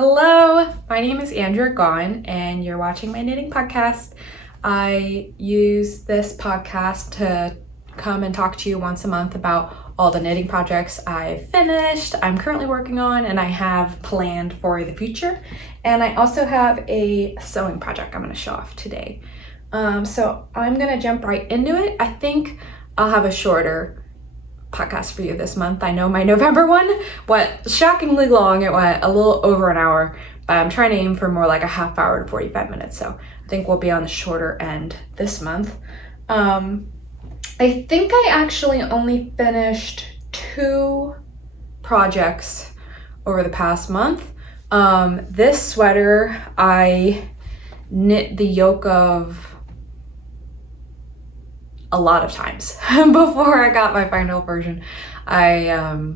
Hello, my name is Andrea Gaughan and you're watching my knitting podcast. I use this podcast to come and talk to you once a month about all the knitting projects I've finished, I'm currently working on, and I have planned for the future. And I also have a sewing project I'm going to show off today. So I'm going to jump right into it. I think I'll have a shorter podcast for you this month. I know my November one went shockingly long. It went a little over an hour, but I'm trying to aim for more like a half hour to 45 minutes. So I think we'll be on the shorter end this month. I think I actually only finished 2 projects over the past month. This sweater, I knit the yoke of a lot of times before I got my final version. I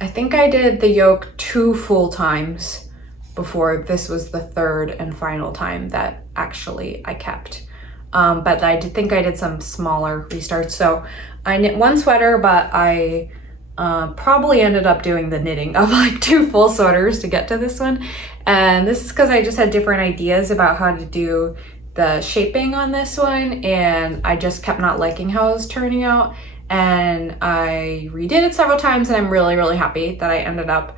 think I did the yoke 2 full times before this was the 3rd and final time that actually I kept. But I think I did some smaller restarts. So I knit 1 sweater, but I probably ended up doing the knitting of like 2 full sweaters to get to this one. And this is because I just had different ideas about how to do the shaping on this one, and I just kept not liking how it was turning out, and I redid it several times, and I'm really happy that I ended up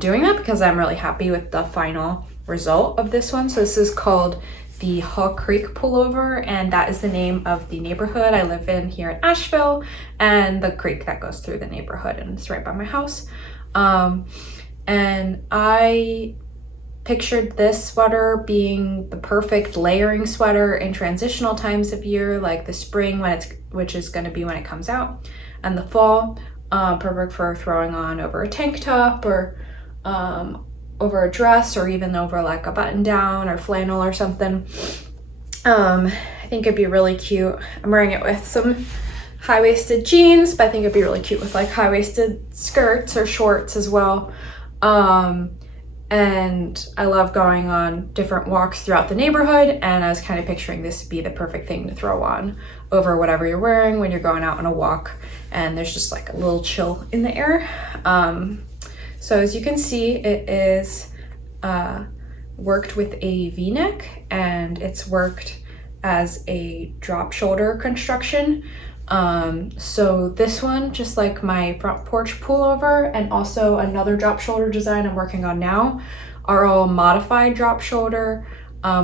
doing that because I'm really happy with the final result of this one. So this is called the Hall Creek Pullover, and that is the name of the neighborhood I live in here in Asheville, and the creek that goes through the neighborhood, and it's right by my house. And I pictured this sweater being the perfect layering sweater in transitional times of year, like the spring which is going to be when it comes out, and the fall, perfect for throwing on over a tank top or over a dress, or even over like a button down or flannel or something. I think it'd be really cute. I'm wearing it with some high-waisted jeans, but I think it'd be really cute with like high-waisted skirts or shorts as well. And I love going on different walks throughout the neighborhood, and I was kind of picturing this to be the perfect thing to throw on over whatever you're wearing when you're going out on a walk and there's just like a little chill in the air. So as you can see, it is worked with a V-neck, and it's worked as a drop shoulder construction. So this one, just like my front porch pullover and also another drop shoulder design I'm working on now, are all modified drop shoulder,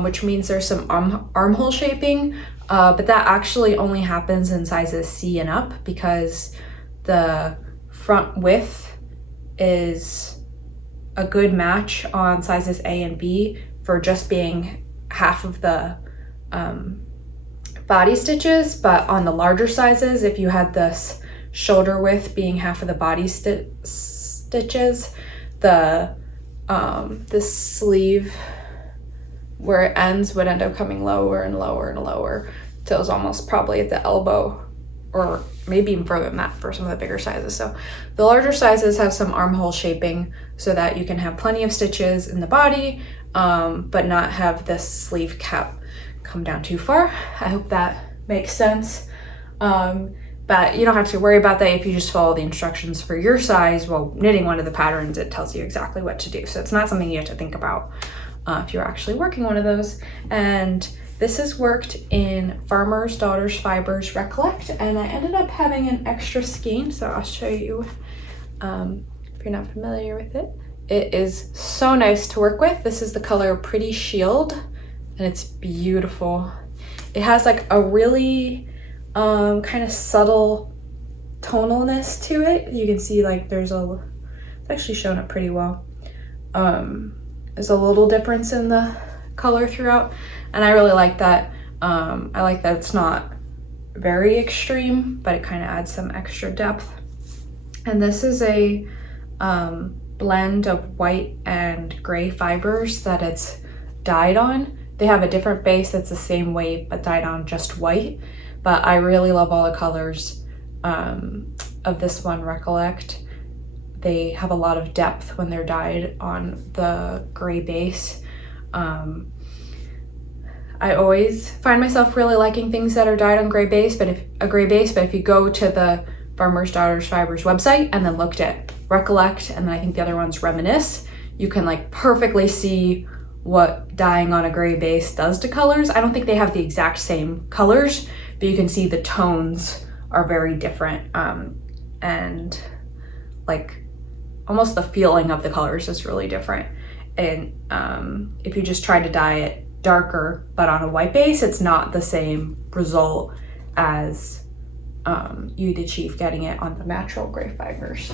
which means there's some armhole shaping, but that actually only happens in sizes C and up because the front width is a good match on sizes A and B for just being half of the body stitches, but on the larger sizes, if you had this shoulder width being half of the body stitches, the sleeve where it ends would end up coming lower and lower and lower till it was almost probably at the elbow, or maybe even further than that for some of the bigger sizes. So the larger sizes have some armhole shaping so that you can have plenty of stitches in the body, but not have this sleeve cap come down too far. I hope that makes sense. But you don't have to worry about that if you just follow the instructions for your size. Well, knitting one of the patterns, it tells you exactly what to do. So it's not something you have to think about if you're actually working one of those. And this is worked in Farmer's Daughter's Fibers Recollect, and I ended up having an extra skein, so I'll show you if you're not familiar with it. It is so nice to work with. This is the color Pretty Shield, and it's beautiful. It has like a really kind of subtle tonalness to it. You can see like it's actually shown up pretty well. There's a little difference in the color throughout, and I really like that. I like that it's not very extreme, but it kind of adds some extra depth. And this is a blend of white and gray fibers that it's dyed on. They have a different base that's the same weight but dyed on just white, but I really love all the colors of this one, Recollect. They have a lot of depth when they're dyed on the gray base. I always find myself really liking things that are dyed on gray base, but if you go to the Farmer's Daughter's Fibers website and then looked at Recollect, and then I think the other one's Reminisce, you can like perfectly see what dyeing on a gray base does to colors. I don't think they have the exact same colors, but you can see the tones are very different, and like almost the feeling of the colors is really different. And if you just try to dye it darker but on a white base, it's not the same result as you'd achieve getting it on the natural gray fibers.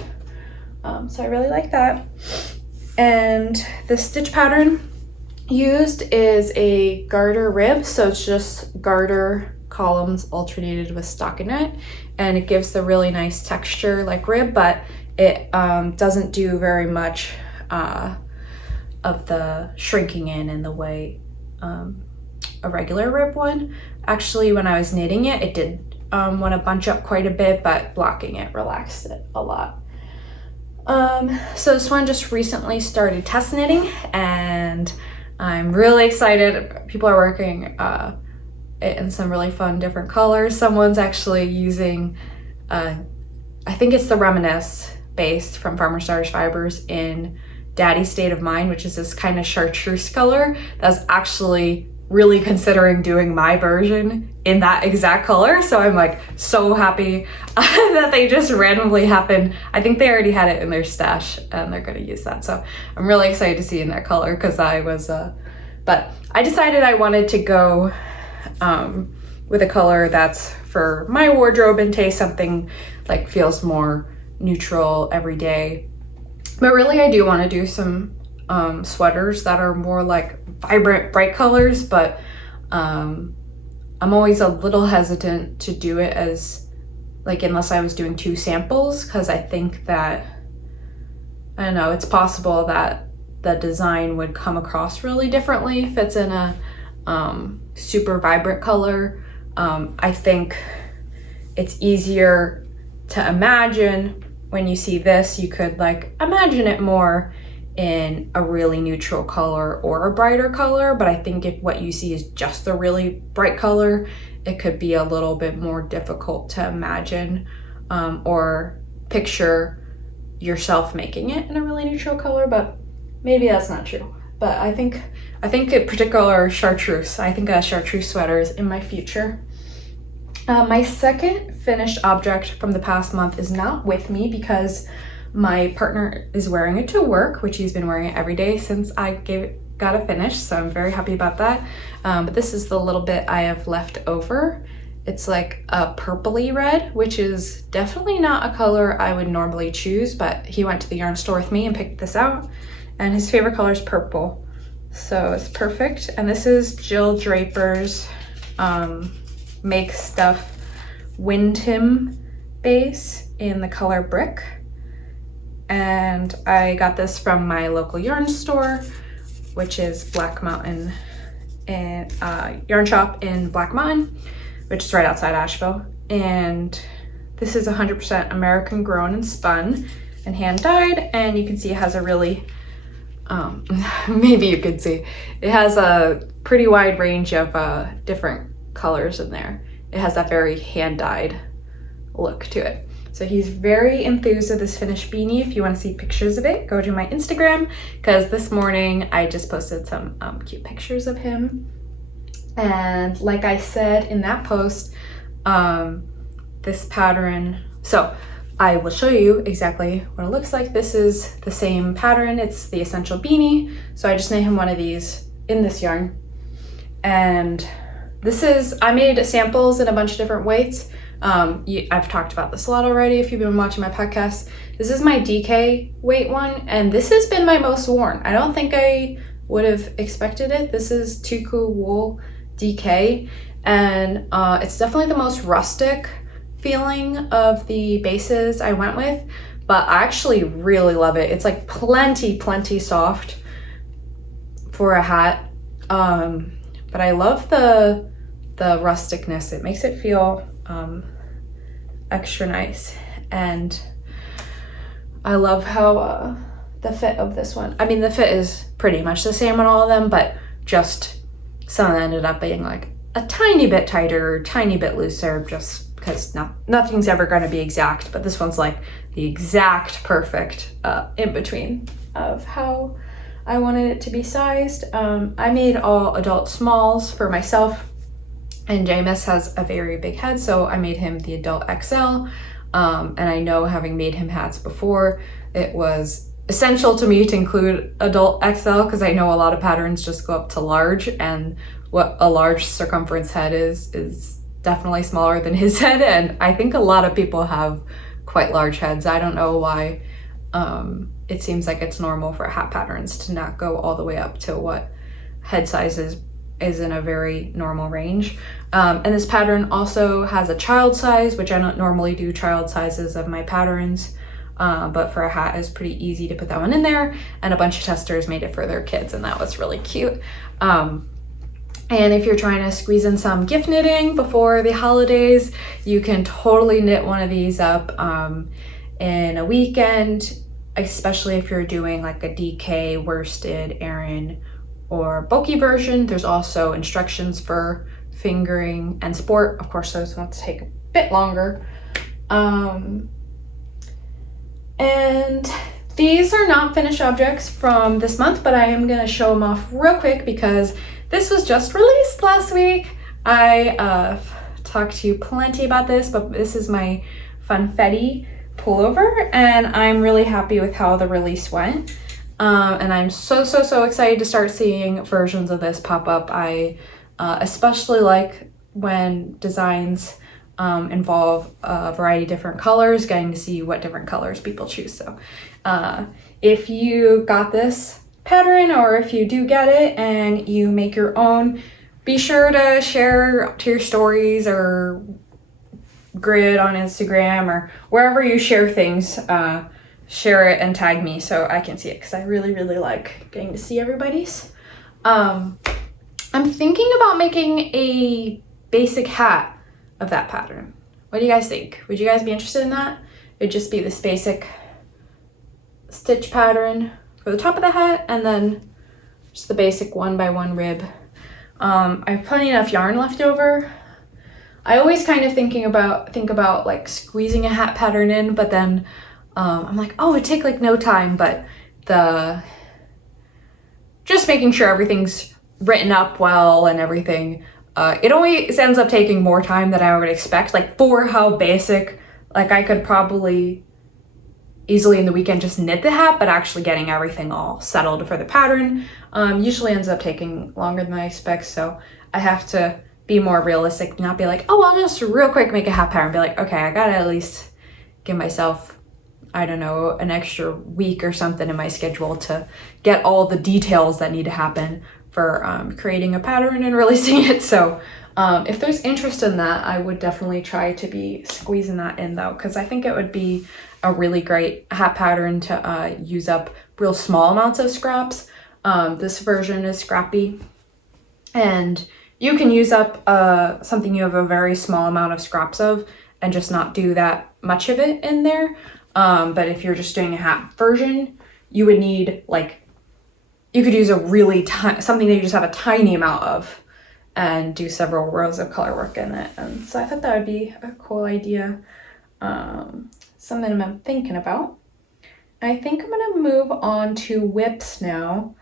So I really like that. And the stitch pattern used is a garter rib, so it's just garter columns alternated with stockinette, and it gives the really nice texture like rib, but it doesn't do very much of the shrinking in the way a regular rib would. Actually, when I was knitting it, it did want to bunch up quite a bit, but blocking it relaxed it a lot. So this one just recently started test knitting, and I'm really excited. People are working it in some really fun different colors. Someone's actually using, I think it's the Reminisce base from Farmer Stars Fibers in Daddy's State of Mind, which is this kind of chartreuse color that's actually really considering doing my version in that exact color. So I'm like so happy that they just randomly happened. I think they already had it in their stash and they're gonna use that. So I'm really excited to see in that color, because I was, but I decided I wanted to go with a color that's for my wardrobe and taste, something like feels more neutral every day. But really I do want to do some sweaters that are more like vibrant, bright colors, but I'm always a little hesitant to do it as like, unless I was doing 2 samples, because I think that, I don't know, it's possible that the design would come across really differently if it's in a super vibrant color. I think it's easier to imagine when you see this, you could like imagine it more in a really neutral color or a brighter color, but I think if what you see is just a really bright color, it could be a little bit more difficult to imagine or picture yourself making it in a really neutral color, but maybe that's not true. But I think in particular chartreuse, I think a chartreuse sweater is in my future. My second finished object from the past month is not with me because my partner is wearing it to work, which he's been wearing it every day since I got it finished, so I'm very happy about that. But this is the little bit I have left over. It's like a purpley red, which is definitely not a color I would normally choose, but he went to the yarn store with me and picked this out, and his favorite color is purple, so it's perfect. And this is Jill Draper's Make Stuff Windham base in the color Brick. And I got this from my local yarn store, which is Black Mountain and yarn shop in Black Mountain, which is right outside Asheville. And this is 100% American grown and spun and hand dyed, and you can see it has a really maybe you could see it has a pretty wide range of different colors in there. It has that very hand dyed look to it. So he's very enthused with this finished beanie. If you want to see pictures of it, go to my Instagram, because this morning I just posted some cute pictures of him. And like I said in that post, this pattern, so I will show you exactly what it looks like. This is the same pattern. It's the Essential Beanie. So I just made him one of these in this yarn. And this is, I made samples in a bunch of different weights. I've talked about this a lot already if you've been watching my podcast. This is my DK weight one, and this has been my most worn. I don't think I would have expected it. This is Tuku Wool DK, and it's definitely the most rustic feeling of the bases I went with, but I actually really love it. It's like plenty soft for a hat, but I love the rusticness. It makes it feel extra nice, and I love how the fit of this one, I mean the fit is pretty much the same on all of them, but just some ended up being like a tiny bit tighter, tiny bit looser, just because nothing's ever going to be exact, but this one's like the exact perfect in between of how I wanted it to be sized. I made all adult smalls for myself, and Jameis has a very big head, so I made him the adult XL. And I know, having made him hats before, it was essential to me to include adult XL, because I know a lot of patterns just go up to large, and what a large circumference head is definitely smaller than his head, and I think a lot of people have quite large heads. I don't know why. It seems like it's normal for hat patterns to not go all the way up to what head size is in a very normal range. And this pattern also has a child size, which I don't normally do child sizes of my patterns, but for a hat it's pretty easy to put that one in there, and a bunch of testers made it for their kids, and that was really cute. And if you're trying to squeeze in some gift knitting before the holidays, you can totally knit one of these up in a weekend, especially if you're doing like a DK, worsted, Aran, or bulky version. There's also instructions for fingering and sport. Of course, those ones take a bit longer. And these are not finished objects from this month, but I am going to show them off real quick because this was just released last week. I talked to you plenty about this, but this is my Funfetti pullover, and I'm really happy with how the release went. And I'm so excited to start seeing versions of this pop up. I especially like when designs involve a variety of different colors, getting to see what different colors people choose. So if you got this pattern, or if you do get it and you make your own, be sure to share to your stories or grid on Instagram or wherever you share things. Share it and tag me so I can see it, because I really like getting to see everybody's. I'm thinking about making a basic hat of that pattern. What do you guys think? Would you guys be interested in that? It'd just be this basic stitch pattern for the top of the hat, and then just the basic 1x1 rib. I have plenty enough yarn left over. I always kind of think about like squeezing a hat pattern in, but then I'm like, oh, it'd take like no time, but just making sure everything's written up well and everything, it always ends up taking more time than I would expect, like for how basic. Like I could probably easily in the weekend just knit the hat, but actually getting everything all settled for the pattern usually ends up taking longer than I expect. So I have to be more realistic, not be like, oh, I'll just real quick make a hat pattern. Be like, okay, I gotta at least give myself, I don't know, an extra week or something in my schedule to get all the details that need to happen for creating a pattern and releasing it. So if there's interest in that, I would definitely try to be squeezing that in though, because I think it would be a really great hat pattern to use up real small amounts of scraps. This version is scrappy, and you can use up something you have a very small amount of scraps of and just not do that much of it in there. But if you're just doing a hat version, you would need, like, you could use a really something that you just have a tiny amount of and do several rows of color work in it. And so I thought that would be a cool idea. Something I'm thinking about. I think I'm gonna move on to whips now.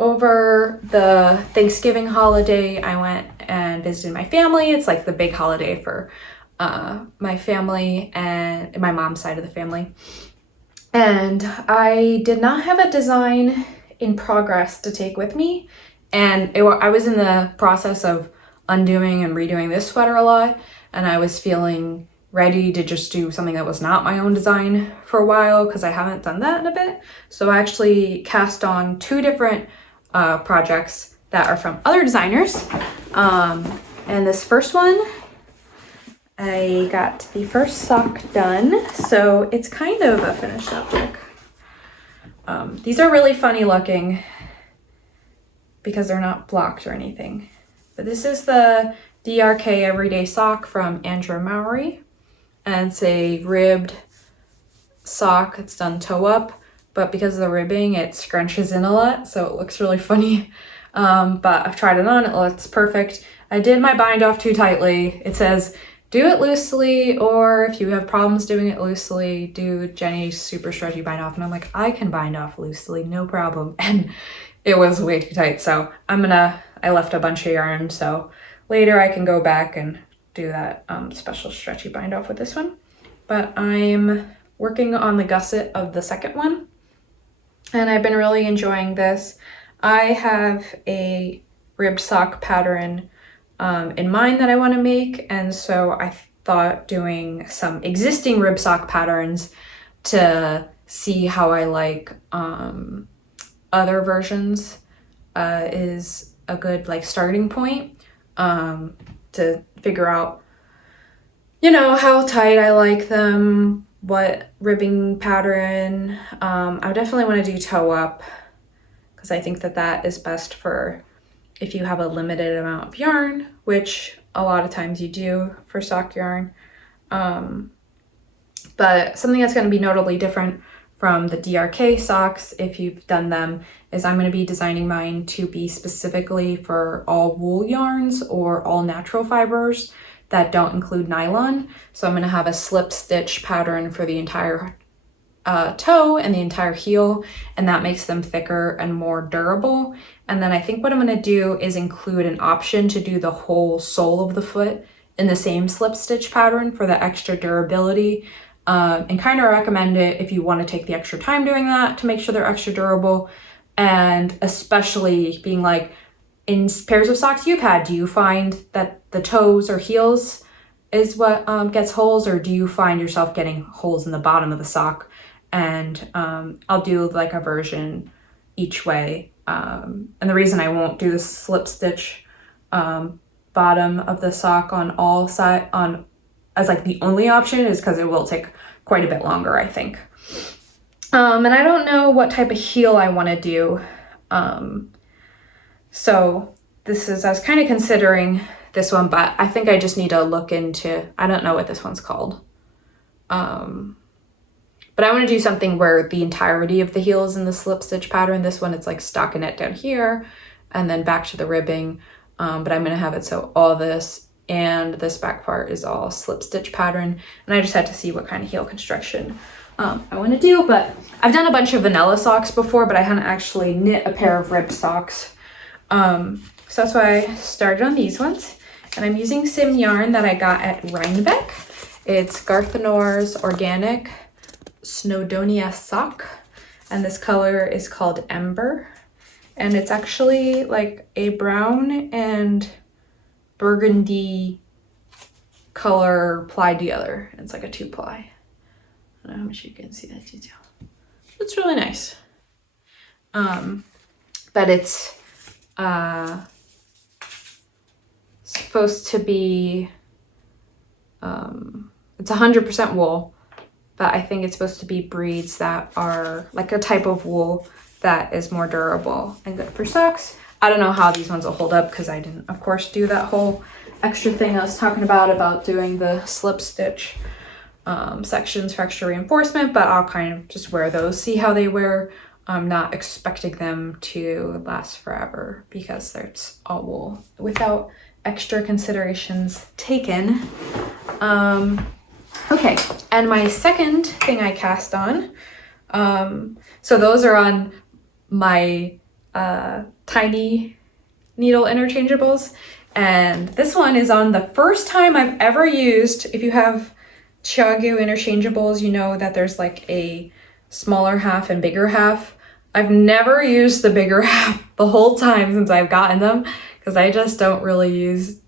Over the Thanksgiving holiday, I went and visited my family. It's like the big holiday for my family and my mom's side of the family. And I did not have a design in progress to take with me. And I was in the process of undoing and redoing this sweater a lot. And I was feeling ready to just do something that was not my own design for a while, because I haven't done that in a bit. So I actually cast on 2 different projects that are from other designers. And this first one, I got the first sock done, so it's kind of a finished object. These are really funny looking because they're not blocked or anything. But this is the DRK Everyday Sock from Andrea Gaughan, and it's a ribbed sock. It's done toe up, but because of the ribbing, it scrunches in a lot, so it looks really funny. But I've tried it on, it looks perfect. I did my bind off too tightly. It says do it loosely, or if you have problems doing it loosely, do Jenny's super stretchy bind off. And I'm like, I can bind off loosely, no problem. And it was way too tight. So I left a bunch of yarn. So later I can go back and do that special stretchy bind off with this one. But I'm working on the gusset of the second one. And I've been really enjoying this. I have a ribbed sock pattern in mind that I want to make, and so I thought doing some existing rib sock patterns to see how I like other versions is a good like starting point to figure out, you know, how tight I like them, what ribbing pattern. I definitely want to do toe up because I think that that is best for if you have a limited amount of yarn, which a lot of times you do for sock yarn. But something that's going to be notably different from the DRK socks, if you've done them, is I'm going to be designing mine to be specifically for all wool yarns or all natural fibers that don't include nylon. So I'm going to have a slip stitch pattern for the entire toe and the entire heel, and that makes them thicker and more durable. And then I think what I'm going to do is include an option to do the whole sole of the foot in the same slip stitch pattern for the extra durability, and kind of recommend it if you want to take the extra time doing that to make sure they're extra durable. And especially being like, in pairs of socks you've had, do you find that the toes or heels is what gets holes, or do you find yourself getting holes in the bottom of the sock? And I'll do like a version each way. And the reason I won't do the slip stitch bottom of the sock on all side as like the only option is because it will take quite a bit longer, I think. And I don't know what type of heel I want to do. So I was kind of considering this one, but I think I just need to look into, I don't know what this one's called. But I want to do something where the entirety of the heel is in the slip stitch pattern. This one, it's like stockinette down here and then back to the ribbing. But I'm going to have it so all this and this back part is all slip stitch pattern. And I just had to see what kind of heel construction I want to do. But I've done a bunch of vanilla socks before, but I hadn't actually knit a pair of ribbed socks. So that's why I started on these ones. And I'm using Sim yarn that I got at Rhinebeck. It's Garthanor's Organic Snowdonia sock, and this color is called Ember, and it's actually like a brown and burgundy color plied together. It's like a 2-ply. I don't know how much you can see that detail. It's really nice. But it's supposed to be it's 100% wool. But I think it's supposed to be breeds that are like a type of wool that is more durable and good for socks. I don't know how these ones will hold up because I didn't, of course, do that whole extra thing I was talking about doing the slip stitch sections for extra reinforcement, but I'll kind of just wear those, see how they wear. I'm not expecting them to last forever because it's all wool without extra considerations taken. Okay, and my second thing I cast on, so those are on my tiny needle interchangeables, and this one is on the first time I've ever used. If you have Chiagu interchangeables, you know that there's like a smaller half and bigger half. I've never used the bigger half the whole time since I've gotten them because I just don't really use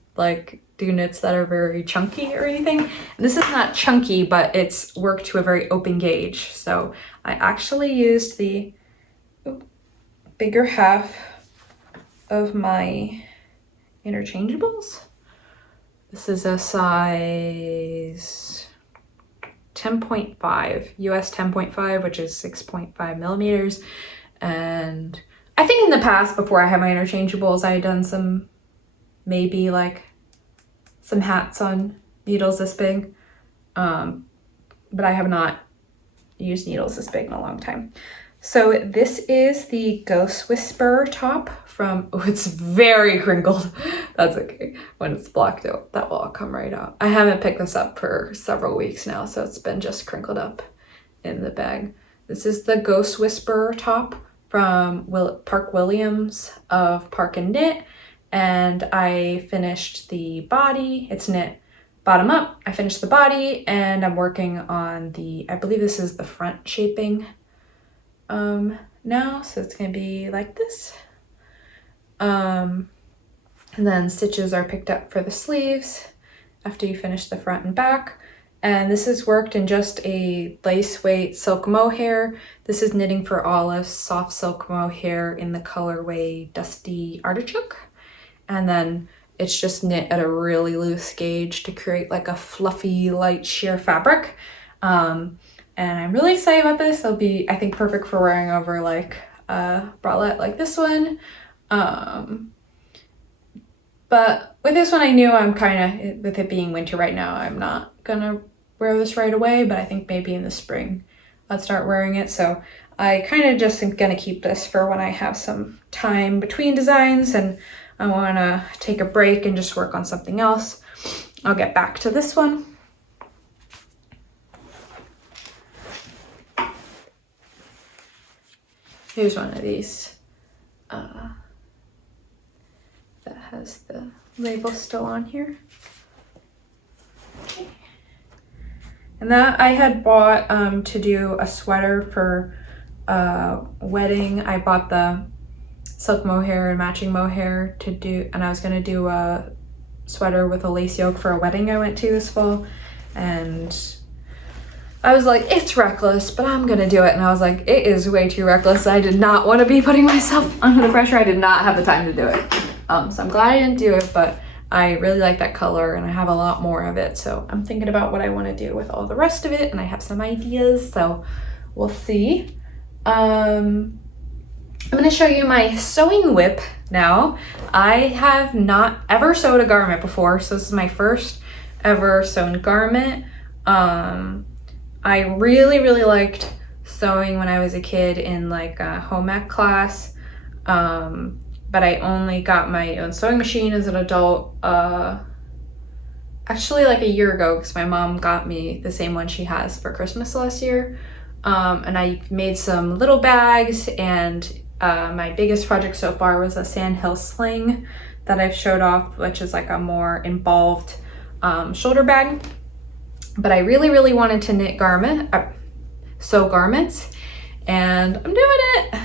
do knits that are very chunky or anything. And this is not chunky, but it's worked to a very open gauge. So I actually used the bigger half of my interchangeables. This is a size 10.5, US 10.5, which is 6.5 millimeters. And I think in the past, before I had my interchangeables, I had done some hats on needles this big, but I have not used needles this big in a long time. So this is the Ghost Whisperer top from, oh, it's very crinkled. That's okay. When it's blocked out, that will all come right out. I haven't picked this up for several weeks now, so it's been just crinkled up in the bag. This is the Ghost Whisperer top from Park Williams of Park and Knit. And I finished the body. It's knit bottom up. I finished the body and I'm working on the, I believe this is the front shaping now, so it's gonna be like this. And then stitches are picked up for the sleeves after you finish the front and back. And this is worked in just a lace weight silk mohair. This is Knitting for Olive soft silk mohair in the colorway Dusty Artichoke. And then it's just knit at a really loose gauge to create like a fluffy light sheer fabric. And I'm really excited about this. It'll be, I think, perfect for wearing over like a bralette like this one. But with this one, I knew I'm kind of, with it being winter right now, I'm not gonna wear this right away, but I think maybe in the spring I'd start wearing it. So I kind of just am gonna keep this for when I have some time between designs and I wanna take a break and just work on something else. I'll get back to this one. Here's one of these that has the label still on here. Okay. And that I had bought to do a sweater for a wedding. I bought the silk mohair and matching mohair to do, and I was gonna do a sweater with a lace yoke for a wedding I went to this fall. And I was like, it's reckless, but I'm gonna do it. And I was like, it is way too reckless. I did not want to be putting myself under the pressure. I did not have the time to do it. So I'm glad I didn't do it, but I really like that color and I have a lot more of it. So I'm thinking about what I want to do with all the rest of it, and I have some ideas, so we'll see. I'm gonna show you my sewing whip now. I have not ever sewed a garment before, so this is my first ever sewn garment. I really liked sewing when I was a kid in like a home ec class, but I only got my own sewing machine as an adult actually like a year ago, because my mom got me the same one she has for Christmas last year. And I made some little bags, and my biggest project so far was a sandhill sling that I've showed off, which is like a more involved shoulder bag. But I really wanted to knit sew garments, and I'm doing it.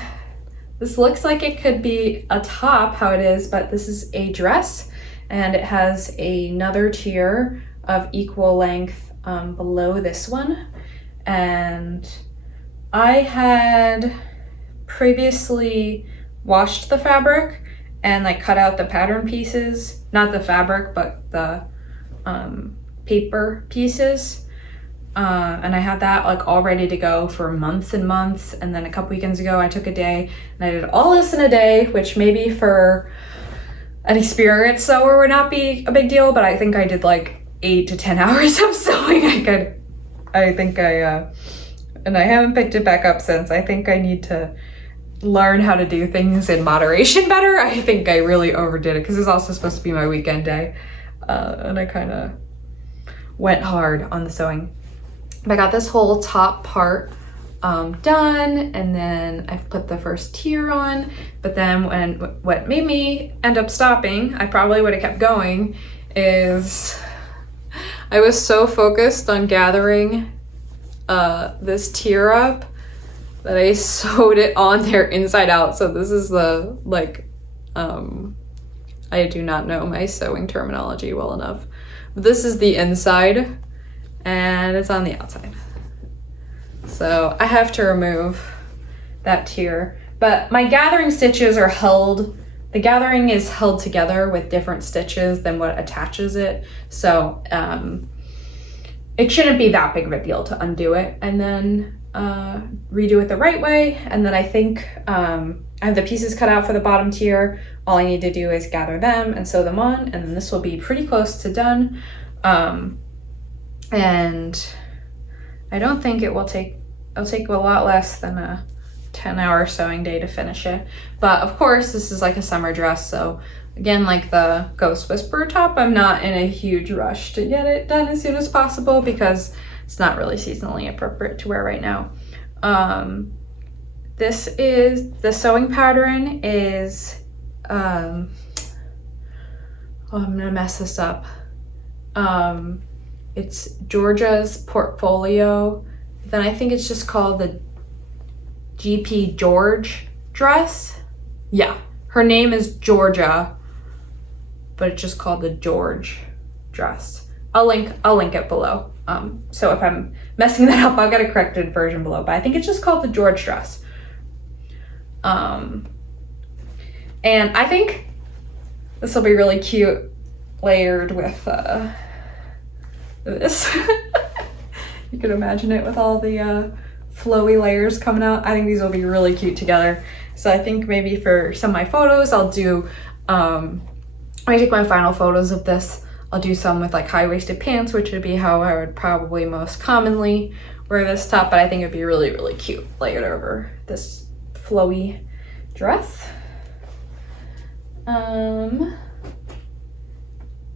This looks like it could be a top, how it is, but this is a dress, and it has another tier of equal length below this one. And I had previously washed the fabric and like cut out the pattern pieces, not the fabric, but the paper pieces. And I had that like all ready to go for months and months. And then a couple weekends ago, I took a day and I did all this in a day, which maybe for an experienced sewer would not be a big deal, but I think I did like 8 to 10 hours of sewing. And I haven't picked it back up since. I think I need to learn how to do things in moderation better. I think I really overdid it because it's also supposed to be my weekend day. And I kind of went hard on the sewing. But I got this whole top part done, and then I've put the first tier on. But then what made me end up stopping, I probably would have kept going, is I was so focused on gathering this tier up that I sewed it on there inside out. So this is the I do not know my sewing terminology well enough. But this is the inside and it's on the outside. So I have to remove that tier. But my gathering stitches are held, the gathering is held together with different stitches than what attaches it. So it shouldn't be that big of a deal to undo it and then redo it the right way. And then I think I have the pieces cut out for the bottom tier. All I need to do is gather them and sew them on, and then this will be pretty close to done. And I don't think it'll take a lot less than 10-hour sewing day to finish it. But of course, this is like a summer dress, so again, like the Ghost Whisperer top, I'm not in a huge rush to get it done as soon as possible because it's not really seasonally appropriate to wear right now. This is, the sewing pattern is, oh, I'm gonna mess this up. It's Georgia's Portfolio. Then I think it's just called the GP George dress. Yeah, her name is Georgia, but it's just called the George dress. I'll link it below. So if I'm messing that up, I'll get a corrected version below, but I think it's just called the George dress. And I think this will be really cute layered with this. You can imagine it with all the flowy layers coming out. I think these will be really cute together. So I think maybe for some of my photos, I'll do, when I take my final photos of this, I'll do some with like high-waisted pants, which would be how I would probably most commonly wear this top, but I think it'd be really, really cute layered over this flowy dress.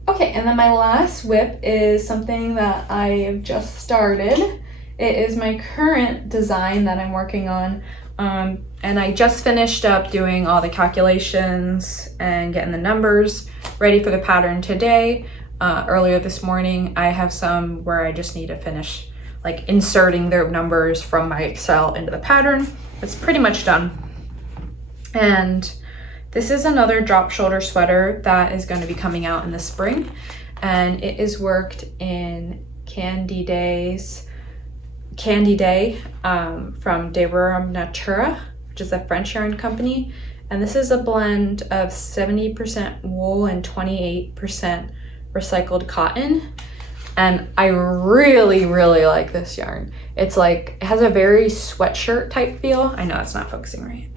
Okay, and then my last whip is something that I have just started. It is my current design that I'm working on. And I just finished up doing all the calculations and getting the numbers ready for the pattern today. Earlier this morning, I have some where I just need to finish like inserting the numbers from my Excel into the pattern. It's pretty much done. And this is another drop shoulder sweater that is going to be coming out in the spring, and it is worked in Candide from Rerum Natura, which is a French yarn company. And this is a blend of 70% wool and 28% recycled cotton. And I really, really like this yarn. It's like, it has a very sweatshirt type feel. I know it's not focusing right.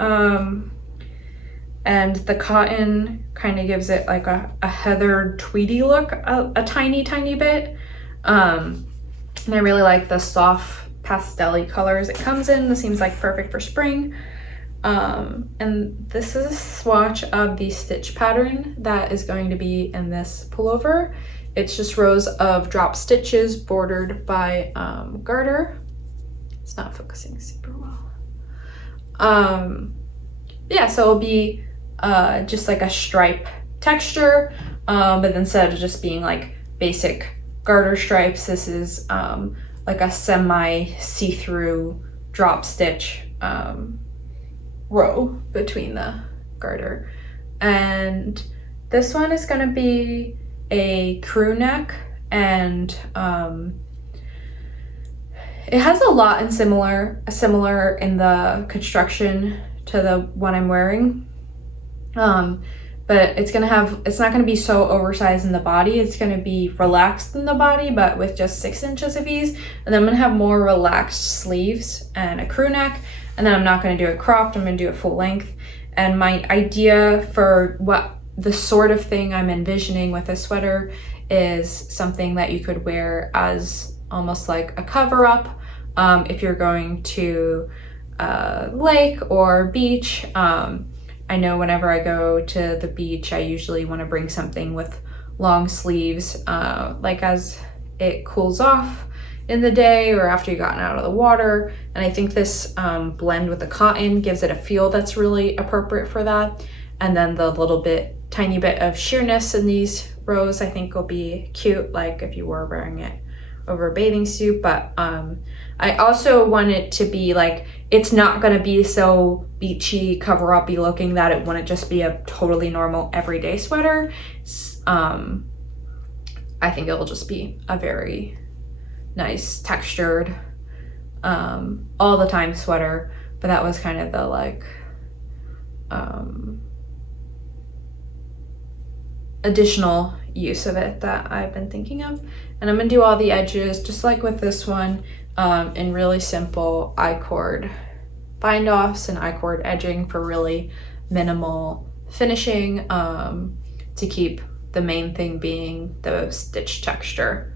And the cotton kind of gives it like a heathered tweedy look, a tiny, tiny bit. And I really like the soft pastel-y colors it comes in. This seems like perfect for spring. And this is a swatch of the stitch pattern that is going to be in this pullover. It's just rows of drop stitches bordered by garter. It's not focusing super well. Yeah, so it'll be just like a stripe texture, but instead of just being like basic garter stripes, this is like a semi see-through drop stitch row between the garter. And this one is going to be a crew neck, and it has a lot in similar in the construction to the one I'm wearing, but it's not gonna be so oversized in the body. It's gonna be relaxed in the body, but with just 6 inches of ease. And then I'm gonna have more relaxed sleeves and a crew neck, and then I'm not gonna do it cropped, I'm gonna do it full length. And my idea for what the sort of thing I'm envisioning with this sweater is something that you could wear as almost like a cover up if you're going to lake or beach. I know whenever I go to the beach, I usually want to bring something with long sleeves, like as it cools off in the day or after you've gotten out of the water. And I think this blend with the cotton gives it a feel that's really appropriate for that. And then the tiny bit of sheerness in these rows I think will be cute, like if you were wearing it over a bathing suit. But I also want it to be like, it's not going to be so beachy, cover-up-y looking that it wouldn't just be a totally normal everyday sweater. I think it'll just be a very nice textured all the time sweater. But that was kind of the like additional use of it that I've been thinking of. And I'm gonna do all the edges just like with this one in really simple I-cord bind offs and I-cord edging for really minimal finishing, to keep the main thing being the stitch texture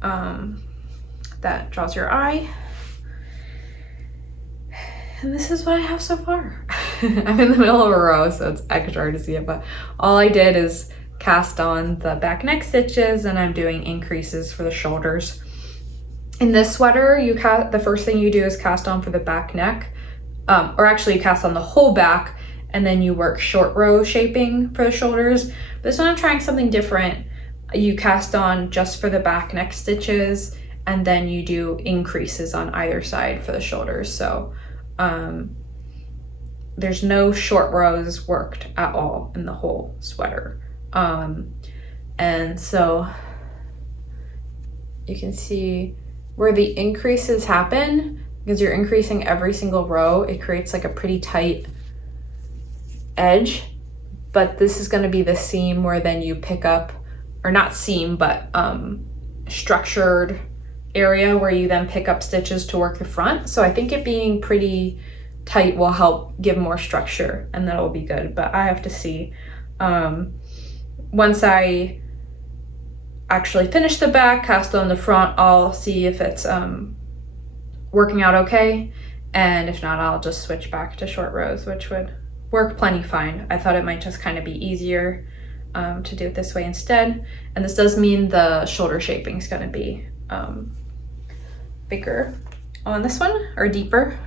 that draws your eye. And this is what I have so far. I'm in the middle of a row, so it's extra hard to see it, but all I did is cast on the back neck stitches, and I'm doing increases for the shoulders. In this sweater, the first thing you do is cast on for the back neck, or actually you cast on the whole back, and then you work short row shaping for the shoulders. This one I'm trying something different. You cast on just for the back neck stitches, and then you do increases on either side for the shoulders. So there's no short rows worked at all in the whole sweater. And so you can see where the increases happen, because you're increasing every single row, it creates like a pretty tight edge. But this is going to be the seam where then you pick up, or not seam, but structured area where you then pick up stitches to work the front. So I think it being pretty tight will help give more structure, and that'll be good, but I have to see. Once I actually finish the back, cast on the front, I'll see if it's working out okay, and if not, I'll just switch back to short rows, which would work plenty fine. I thought it might just kind of be easier to do it this way instead, and this does mean the shoulder shaping is going to be bigger on this one, or deeper.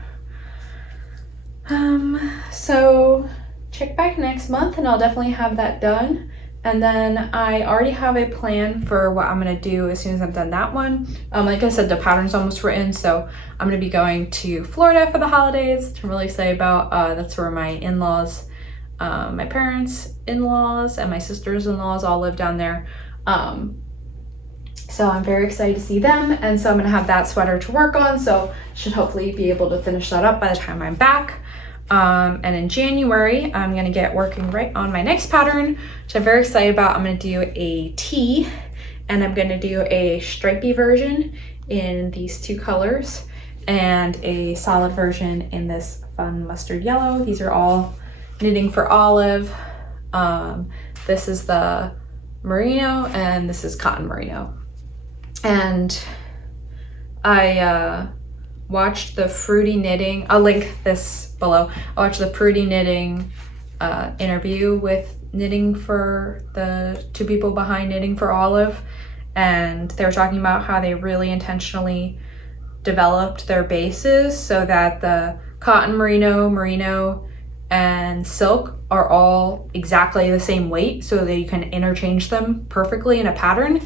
So check back next month and I'll definitely have that done. And then I already have a plan for what I'm gonna do as soon as I've done that one. Like I said, the pattern's almost written, so I'm gonna be going to Florida for the holidays, which I'm really excited about. That's where my in-laws, my parents' in-laws and my sister's in-laws all live down there. So I'm very excited to see them, and so I'm gonna have that sweater to work on, so should hopefully be able to finish that up by the time I'm back. And in January, I'm gonna get working right on my next pattern, which I'm very excited about. I'm gonna do a tee, and I'm gonna do a stripy version in these two colors, and a solid version in this fun mustard yellow. These are all knitting for Olive. This is the merino, and this is cotton merino. And I watched the Fruity Knitting, I'll link this below. I watched the Fruity Knitting interview with Knitting for the two people behind Knitting for Olive, and they were talking about how they really intentionally developed their bases so that the cotton merino, and silk are all exactly the same weight, so that you can interchange them perfectly in a pattern.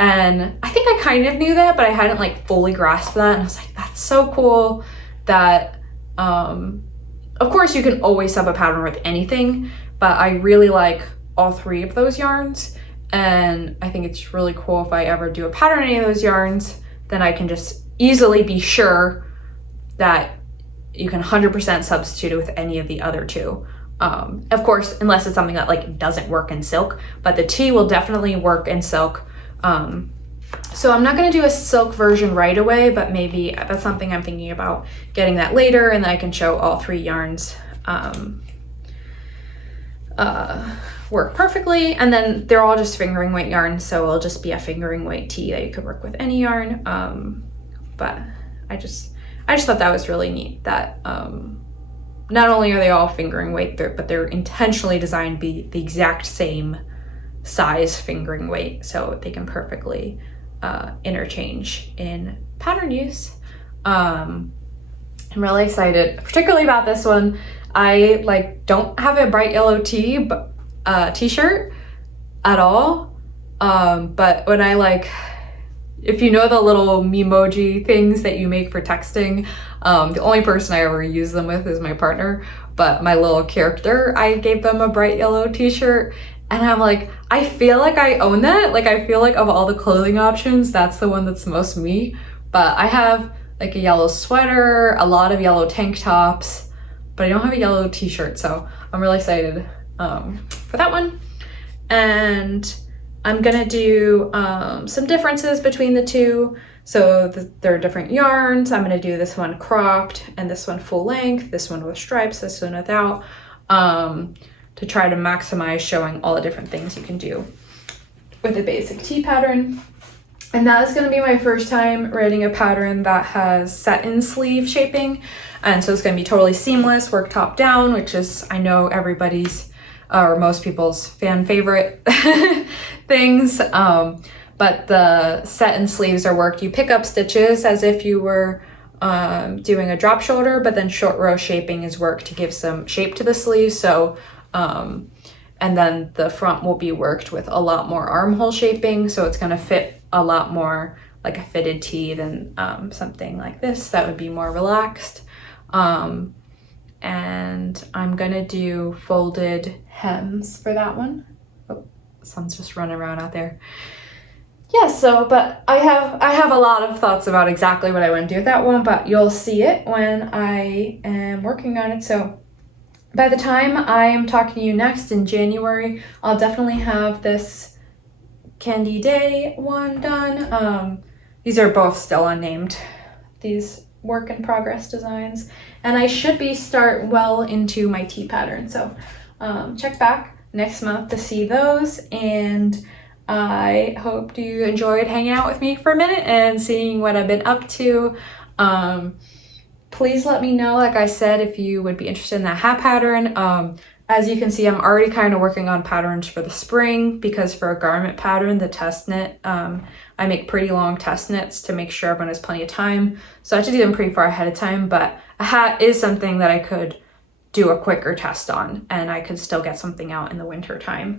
And I think I kind of knew that, but I hadn't like fully grasped that. And I was like, that's so cool that, of course you can always sub a pattern with anything, but I really like all three of those yarns. And I think it's really cool if I ever do a pattern in any of those yarns, then I can just easily be sure that you can 100% substitute it with any of the other two. Of course, unless it's something that like doesn't work in silk, but the tee will definitely work in silk. So I'm not going to do a silk version right away, but maybe that's something I'm thinking about getting that later, and then I can show all three yarns work perfectly. And then they're all just fingering weight yarns, so it'll just be a fingering weight tee that you could work with any yarn. But I just thought that was really neat that not only are they all fingering weight, but they're intentionally designed to be the exact same size fingering weight, so they can perfectly interchange in pattern use. I'm really excited, particularly about this one. I like don't have a bright yellow t-shirt at all, but when I like, if you know the little memoji things that you make for texting, the only person I ever use them with is my partner, but my little character, I gave them a bright yellow t-shirt. And I'm like, I feel like I own that. Like, I feel like of all the clothing options, that's the one that's most me. But I have like a yellow sweater, a lot of yellow tank tops, but I don't have a yellow t-shirt. So I'm really excited for that one. And I'm gonna do some differences between the two. So there are different yarns. I'm gonna do this one cropped and this one full length, this one with stripes, this one without. To try to maximize showing all the different things you can do with a basic tee pattern. And that is going to be my first time writing a pattern that has set-in sleeve shaping. And so it's going to be totally seamless, work top down, which is, I know, everybody's or most people's fan favorite things. But the set-in sleeves are worked. You pick up stitches as if you were doing a drop shoulder, but then short row shaping is worked to give some shape to the sleeve. So, and then the front will be worked with a lot more armhole shaping. So it's going to fit a lot more like a fitted tee than something like this that would be more relaxed. And I'm gonna do folded hems for that one. Oh, sun's just running around out there. Yeah, so, but I have a lot of thoughts about exactly what I want to do with that one, but you'll see it when I am working on it. So by the time I am talking to you next in January, I'll definitely have this Candide one done. These are both still unnamed, these work in progress designs, and I should be start well into my tea pattern. So check back next month to see those, and I hope you enjoyed hanging out with me for a minute and seeing what I've been up to. Please let me know, like I said, if you would be interested in that hat pattern. As you can see, I'm already kind of working on patterns for the spring, because for a garment pattern, the test knit, I make pretty long test knits to make sure everyone has plenty of time. So I have to do them pretty far ahead of time, but a hat is something that I could do a quicker test on, and I could still get something out in the winter time,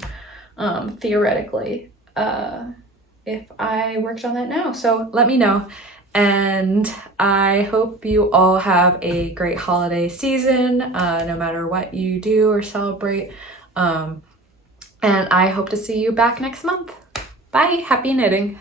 theoretically, if I worked on that now. So let me know. And I hope you all have a great holiday season, no matter what you do or celebrate. And I hope to see you back next month. Bye. Happy knitting.